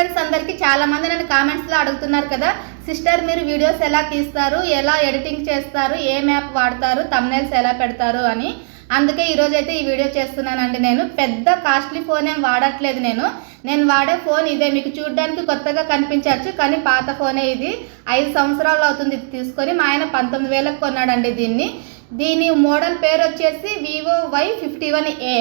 Friends అందరికీ చాలా మంది నన్ను కామెంట్స్లో అడుగుతున్నారు కదా, సిస్టర్ మీరు వీడియోస్ ఎలా తీస్తారు, ఎలా ఎడిటింగ్ చేస్తారు, ఏ మ్యాప్ వాడతారు, థంబ్నెయిల్స్ ఎలా పెడతారు అని. అందుకే ఈరోజు అయితే ఈ వీడియో చేస్తున్నానండి. నేను పెద్ద కాస్ట్లీ ఫోన్ ఏం వాడట్లేదు. నేను వాడే ఫోన్ ఇదే. మీకు చూడడానికి కొత్తగా కనిపించవచ్చు, కానీ పాత ఫోనే ఇది. 5 సంవత్సరాలు అవుతుంది ఇది తీసుకొని. మా ఆయన 19,000కి కొన్నాడండి దీని మోడల్ పేరు వచ్చేసి వివో Y51A.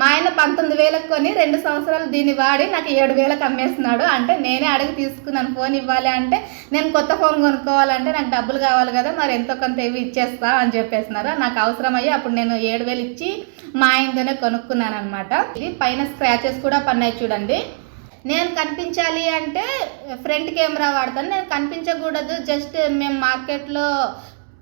మా ఆయన 19,000కి కొని 2 సంవత్సరాలు దీన్ని వాడి నాకు 7,000కి అమ్మేస్తున్నాడు. అంటే నేనే అడిగి తీసుకున్నాను ఫోన్ ఇవ్వాలి అంటే. నేను కొత్త ఫోన్ కొనుక్కోవాలంటే నాకు డబ్బులు కావాలి కదా, మరి ఎంతో కొంత ఇవి ఇచ్చేస్తా అని చెప్పేస్తున్నారు. నాకు అవసరమయ్యి అప్పుడు నేను 7,000 ఇచ్చి మా ఆయనతోనే కొనుక్కున్నాను అనమాట. ఇది పైన స్క్రాచెస్ కూడా పన్నాయి చూడండి. నేను కనిపించాలి అంటే ఫ్రంట్ కెమెరా వాడతాను. నేను కనిపించకూడదు, జస్ట్ మేము మార్కెట్లో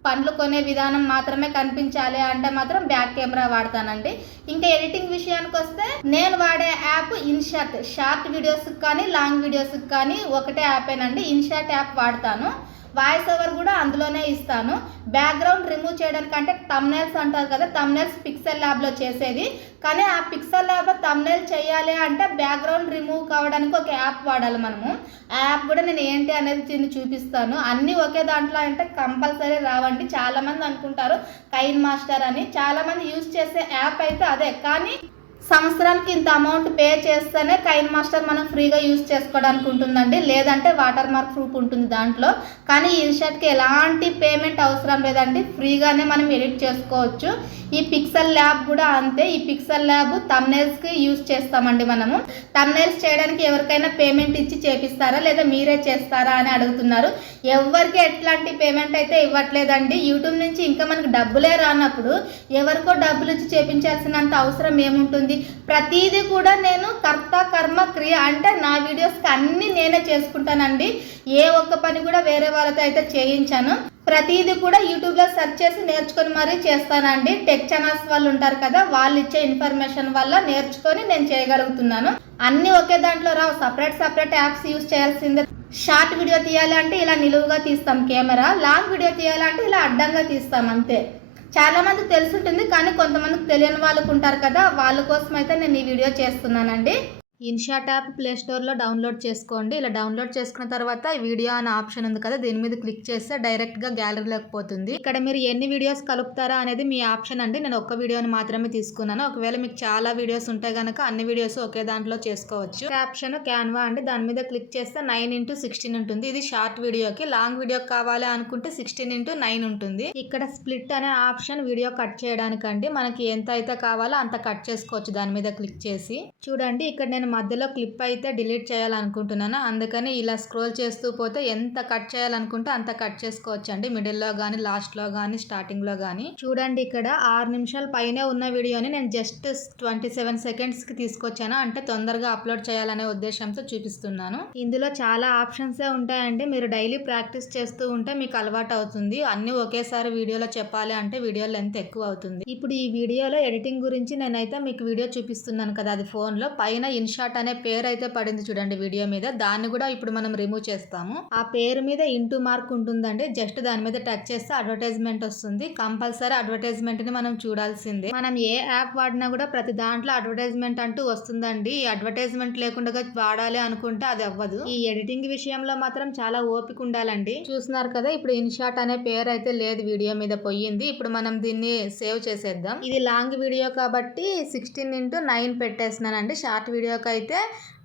పండ్లు కొనే విధానం మాత్రమే కనిపించాలి అంటే మాత్రం బ్యాక్ కెమెరా వాడతానండి. ఇంకా ఎడిటింగ్ విషయానికి వస్తే నేను వాడే యాప్ ఇన్షాట్. షార్ట్ వీడియోస్కి కానీ లాంగ్ వీడియోస్కి కానీ ఒకటే యాపేనండి. ఇన్షాట్ యాప్ వాడతాను. వాయిస్ ఓవర్ కూడా అందులోనే ఇస్తాను. బ్యాక్గ్రౌండ్ రిమూవ్ చేయడానికంటే థంబ్నెయిల్స్ అంటారు కదా, థంబ్నెయిల్స్ పిక్సెల్ ల్యాబ్లో చేసేది. కానీ ఆ పిక్సెల్ ల్యాబ్లో థంబ్నెయిల్ చేయాలి అంటే బ్యాక్గ్రౌండ్ రిమూవ్ కావడానికి ఒక యాప్ వాడాలి మనము. ఆ యాప్ కూడా నేను ఏంటి అనేది దీన్ని చూపిస్తాను. అన్నీ ఒకే దాంట్లో అంటే కంపల్సరీ రావండి. చాలామంది అనుకుంటారు కైన్ మాస్టర్ అని. చాలామంది యూజ్ చేసే యాప్ అయితే అదే, కానీ సంవత్సరానికి ఇంత అమౌంట్ పే చేస్తేనే కైన్ మాస్టర్ మనం ఫ్రీగా యూజ్ చేసుకోవడానికి ఉంటుందండి. లేదంటే వాటర్ మార్క్ ప్రూఫ్ ఉంటుంది దాంట్లో. కానీ ఇన్షాట్కి ఎలాంటి పేమెంట్ అవసరం లేదండి, ఫ్రీగానే మనం ఎడిట్ చేసుకోవచ్చు. ఈ పిక్సెల్ ల్యాబ్ కూడా అంతే. ఈ పిక్సెల్ ల్యాబ్ థంబ్నెయిల్స్కి యూజ్ చేస్తామండి మనము. థంబ్నెయిల్స్ చేయడానికి ఎవరికైనా పేమెంట్ ఇచ్చి చేపిస్తారా లేదా మీరే చేస్తారా అని అడుగుతున్నారు. ఎవరికి ఎట్లాంటి పేమెంట్ అయితే ఇవ్వట్లేదండి. యూట్యూబ్ నుంచి ఇంకా మనకు డబ్బులే రానప్పుడు ఎవరికో డబ్బులు ఇచ్చి చేపించాల్సినంత అవసరం ఏముంటుంది. ప్రతిదీ కూడా నేను కర్త కర్మ క్రియ అంటే నా వీడియోస్కి అన్నీ నేనే చేసుకుంటానండి. ఏ ఒక్క పని కూడా వేరే వాళ్ళతో అయితే చేయించాను. ప్రతిదీ కూడా యూట్యూబ్లో సెర్చ్ చేసి నేర్చుకొని మరీ చేస్తానండి. టెక్ ఛానల్స్ వాళ్ళు ఉంటారు కదా, వాళ్ళు ఇచ్చే ఇన్ఫర్మేషన్ వల్ల నేర్చుకొని నేను చేయగలుగుతున్నాను. అన్నీ ఒకే దాంట్లో రావు, సపరేట్ యాప్స్ యూజ్ చేయాల్సిందే. షార్ట్ వీడియో తీయాలి అంటే ఇలా నిలువుగా తీస్తాం కెమెరా, లాంగ్ వీడియో తీయాలంటే ఇలా అడ్డంగా తీస్తాం అంతే. చాలా మంది తెలుసుంటుంది, కానీ కొంతమందికి తెలియని వాళ్ళకు ఉంటారు కదా, వాళ్ళ కోసం అయితే నేను ఈ వీడియో చేస్తున్నానండి. ఇన్షాట్ యాప్ ప్లే స్టోర్లో డౌన్లోడ్ చేసుకోండి. ఇలా డౌన్లోడ్ చేసుకున్న తర్వాత వీడియో అనే ఆప్షన్ ఉంది కదా, దీని మీద క్లిక్ చేస్తే డైరెక్ట్గా గ్యాలరీలోకి పోతుంది. ఇక్కడ మీరు ఎన్ని వీడియోస్ కలుపుతారా అనేది మీ ఆప్షన్ అండి. నేను ఒక్క వీడియోని మాత్రమే తీసుకున్నాను. ఒకవేళ మీకు చాలా వీడియోస్ ఉంటాయి కనుక అన్ని వీడియోస్ ఒకే దాంట్లో చేసుకోవచ్చు. ఆప్షన్ క్యాన్వా అండి, దాని మీద క్లిక్ చేస్తే 9:16 ఉంటుంది. ఇది షార్ట్ వీడియోకి. లాంగ్ వీడియోకి కావాలి అనుకుంటే 16:9 ఉంటుంది. ఇక్కడ స్ప్లిట్ అనే ఆప్షన్ వీడియో కట్ చేయడానికండి. మనకి ఎంత అయితే కావాలో అంత కట్ చేసుకోవచ్చు దాని మీద క్లిక్ చేసి. చూడండి, ఇక్కడ నేను మధ్యలో క్లిప్ అయితే డిలీట్ చేయాలనుకుంటున్నాను. అందుకని ఇలా స్క్రోల్ చేస్తూ పోతే ఎంత కట్ చేయాలనుకుంటే అంత కట్ చేసుకోవచ్చు అండి. మిడిల్లో కానీ, లాస్ట్లో కానీ, స్టార్టింగ్లో కానీ. చూడండి, ఇక్కడ 6 నిమిషాల పైనే ఉన్న వీడియోని నేను జస్ట్ 27 సెకండ్స్కి తీసుకొచ్చాను. అంటే తొందరగా అప్లోడ్ చేయాలనే ఉద్దేశంతో చూపిస్తున్నాను. ఇందులో చాలా ఆప్షన్సే ఉంటాయండి. మీరు డైలీ ప్రాక్టీస్ చేస్తూ ఉంటే మీకు అలవాటు అవుతుంది. అన్నీ ఒకేసారి వీడియోలో చెప్పాలి అంటే వీడియో లెంత్ ఎక్కువ అవుతుంది. ఇప్పుడు ఈ వీడియోలో ఎడిటింగ్ గురించి నేనైతే మీకు వీడియో చూపిస్తున్నాను కదా, అది ఫోన్లో పైన ఇన్షాట్ అనే పేరు అయితే పడింది చూడండి వీడియో మీద. దాన్ని కూడా ఇప్పుడు మనం రిమూవ్ చేస్తాము. ఆ పేరు మీద ఇంటూ మార్క్ ఉంటుందండి. జస్ట్ దాని మీద టచ్ చేస్తే అడ్వర్టైజ్మెంట్ వస్తుంది. కంపల్సరీ అడ్వర్టైజ్మెంట్ ని మనం చూడాల్సిందే. మనం ఏ యాప్ వాడినా కూడా ప్రతి దాంట్లో అడ్వర్టైజ్మెంట్ అంటూ వస్తుందండి. ఈ అడ్వర్టైజ్మెంట్ లేకుండా వాడాలి అనుకుంటే అది అవ్వదు. ఈ ఎడిటింగ్ విషయంలో మాత్రం చాలా ఓపిక ఉండాలండి. చూస్తున్నారు కదా, ఇప్పుడు ఇన్షాట్ అనే పేరు అయితే లేదు, వీడియో మీద పోయింది. ఇప్పుడు మనం దీన్ని సేవ్ చేసేద్దాం. ఇది లాంగ్ వీడియో కాబట్టి 16:9 పెట్టేస్తున్నానండి. షార్ట్ వీడియోకి అయితే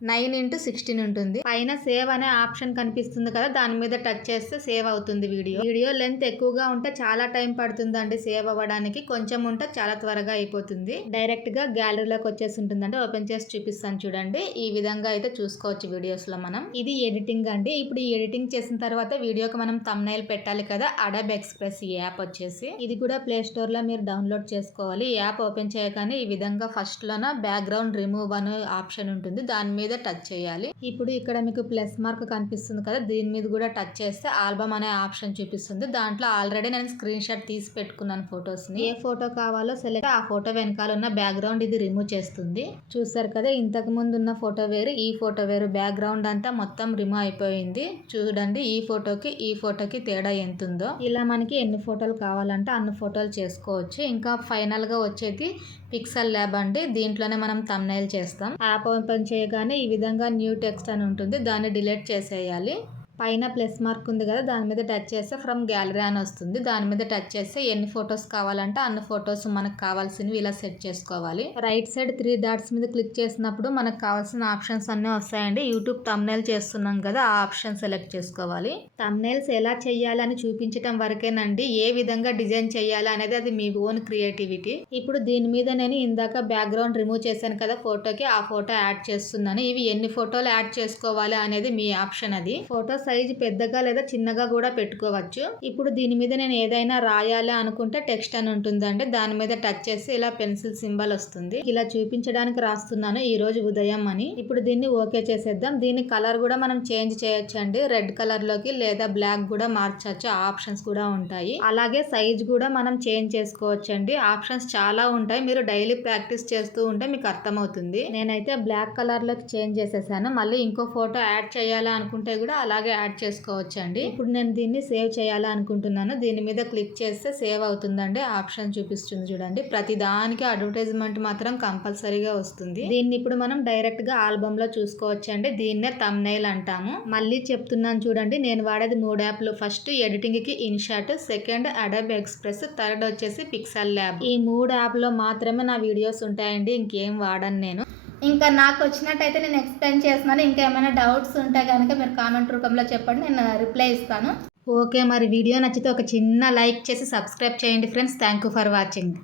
9:16 ఉంటుంది. పైన సేవ్ అనే ఆప్షన్ కనిపిస్తుంది కదా, దాని మీద టచ్ చేస్తే సేవ్ అవుతుంది వీడియో లెంత్ ఎక్కువగా ఉంటే చాలా టైం పడుతుందండి సేవ్ అవ్వడానికి. కొంచెం ఉంటే చాలా త్వరగా అయిపోతుంది. డైరెక్ట్ గా గ్యాలరీలోకి వచ్చేసి ఉంటుందండి. ఓపెన్ చేసి చూపిస్తాను చూడండి. ఈ విధంగా అయితే చూసుకోవచ్చు వీడియోస్ లో మనం. ఇది ఎడిటింగ్ అండి. ఇప్పుడు ఈ ఎడిటింగ్ చేసిన తర్వాత వీడియోకి మనం థంబ్నెయిల్ పెట్టాలి కదా, అడాబ్ ఎక్స్ప్రెస్ ఈ యాప్ వచ్చేసి. ఇది కూడా ప్లే స్టోర్ లో మీరు డౌన్లోడ్ చేసుకోవాలి. ఈ యాప్ ఓపెన్ చేయగానే ఈ విధంగా ఫస్ట్ లోన బ్యాక్గ్రౌండ్ రిమూవ్ అనే ఆప్షన్ ఉంటుంది, దాని మీద టచ్ చేయాలి. ఇప్పుడు ఇక్కడ మీకు ప్లస్ మార్క్ కనిపిస్తుంది కదా, దీని మీద కూడా టచ్ చేస్తే ఆల్బమ్ అనే ఆప్షన్ చూపిస్తుంది. దాంట్లో ఆల్రెడీ నేను స్క్రీన్ షాట్ తీసి పెట్టుకున్నాను ఫొటోస్ ని. ఏ ఫోటో కావాలో సెలెక్ట్, ఆ ఫోటో వెనకాల ఉన్న బ్యాక్గ్రౌండ్ ఇది రిమూవ్ చేస్తుంది. చూసారు కదా, ఇంతకు ముందు ఉన్న ఫోటో వేరు, ఈ ఫోటో వేరు. బ్యాక్గ్రౌండ్ అంతా మొత్తం రిమూవ్ అయిపోయింది. చూడండి, ఈ ఫోటోకి తేడా ఎంత ఉందో. ఇలా మనకి ఎన్ని ఫోటోలు కావాలంటే అన్ని ఫోటోలు చేసుకోవచ్చు. ఇంకా ఫైనల్ గా వచ్చేది పిక్సెల్ ల్యాబ్ అండి. దీంట్లోనే మనం థంబ్నెయిల్ చేస్తాం. యాప్ ఓపెన్ చేయగానే ఈ విధంగా న్యూ టెక్స్ట్ అని ఉంటుంది. దాన్ని డిలీట్ చేసేయాలి. పైన ప్లస్ మార్క్ ఉంది కదా, దాని మీద టచ్ చేస్తే ఫ్రమ్ గ్యాలరీ అని వస్తుంది. దాని మీద టచ్ చేస్తే ఎన్ని ఫొటోస్ కావాలంటే అన్ని ఫొటోస్ మనకు కావాల్సినవి ఇలా సెట్ చేసుకోవాలి. రైట్ సైడ్ 3 డాట్స్ మీద క్లిక్ చేసినప్పుడు మనకు కావాల్సిన ఆప్షన్స్ అన్నీ వస్తాయండి. యూట్యూబ్ థంబ్నెయిల్ చేస్తున్నాం కదా, ఆ ఆప్షన్ సెలెక్ట్ చేసుకోవాలి. థంబ్నెయిల్స్ ఎలా చేయాలని చూపించడం వరకేనండి. ఏ విధంగా డిజైన్ చేయాలి అనేది అది మీ ఓన్ క్రియేటివిటీ. ఇప్పుడు దీని మీద నేను ఇందాక బ్యాక్గ్రౌండ్ రిమూవ్ చేశాను కదా ఫోటోకి, ఆ ఫోటో యాడ్ చేస్తున్నాను. ఇవి ఎన్ని ఫోటోలు యాడ్ చేసుకోవాలి అనేది మీ ఆప్షన్. అది ఫోటో సైజ్ పెద్దగా లేదా చిన్నగా కూడా పెట్టుకోవచ్చు. ఇప్పుడు దీని మీద నేను ఏదైనా రాయాలి అనుకుంటే టెక్స్ట్ అని ఉంటుందండి. దాని మీద టచ్ చేసి ఇలా పెన్సిల్ సింబల్ వస్తుంది. ఇలా చూపించడానికి రాస్తున్నాను ఈ రోజు ఉదయం అని. ఇప్పుడు దీన్ని ఓకే చేసేద్దాం. దీని కలర్ కూడా మనం చేంజ్ చేయొచ్చు అండి. రెడ్ కలర్ లోకి లేదా బ్లాక్ కూడా మార్చచ్చు. ఆప్షన్స్ కూడా ఉంటాయి. అలాగే సైజ్ కూడా మనం చేంజ్ చేసుకోవచ్చు అండి. ఆప్షన్స్ చాలా ఉంటాయి. మీరు డైలీ ప్రాక్టీస్ చేస్తూ ఉంటే మీకు అర్థమవుతుంది. నేనైతే బ్లాక్ కలర్ లోకి చేంజ్ చేసేసాను. మళ్ళీ ఇంకో ఫోటో యాడ్ చేయాలి అనుకుంటే కూడా అలాగే యాడ్ చేసుకోవచ్చు అండి. ఇప్పుడు నేను దీన్ని సేవ్ చేయాలి అనుకుంటున్నాను. దీని మీద క్లిక్ చేస్తే సేవ్ అవుతుందండి. ఆప్షన్ చూపిస్తుంది చూడండి. ప్రతి దానికి అడ్వర్టైజ్మెంట్ మాత్రం కంపల్సరీగా వస్తుంది. దీన్ని ఇప్పుడు మనం డైరెక్ట్ గా ఆల్బమ్ లో చూసుకోవచ్చు అండి. దీన్నే థంబ్నెయిల్ అంటాము. మళ్ళీ చెప్తున్నాను చూడండి. నేను వాడేది 3 యాప్లు. ఫస్ట్ ఎడిటింగ్ కి INSAT, second Adobe express, third వచ్చేసి పిక్సెల్ ల్యాబ్. ఈ 3 యాప్ లో మాత్రమే నా వీడియోస్ ఉంటాయండి. ఇంకేం వాడను నేను. ఇంకా నాకు వచ్చినట్టయితే నేను ఎక్స్ప్లెయిన్ చేస్తున్నాను. ఇంకా ఏమైనా డౌట్స్ ఉంటే కనుక మీరు కామెంట్ రూపంలో చెప్పండి, నేను రిప్లై ఇస్తాను. ఓకే, మరి వీడియో నచ్చితే ఒక చిన్న లైక్ చేసి సబ్స్క్రైబ్ చేయండి friends. Thank you for watching.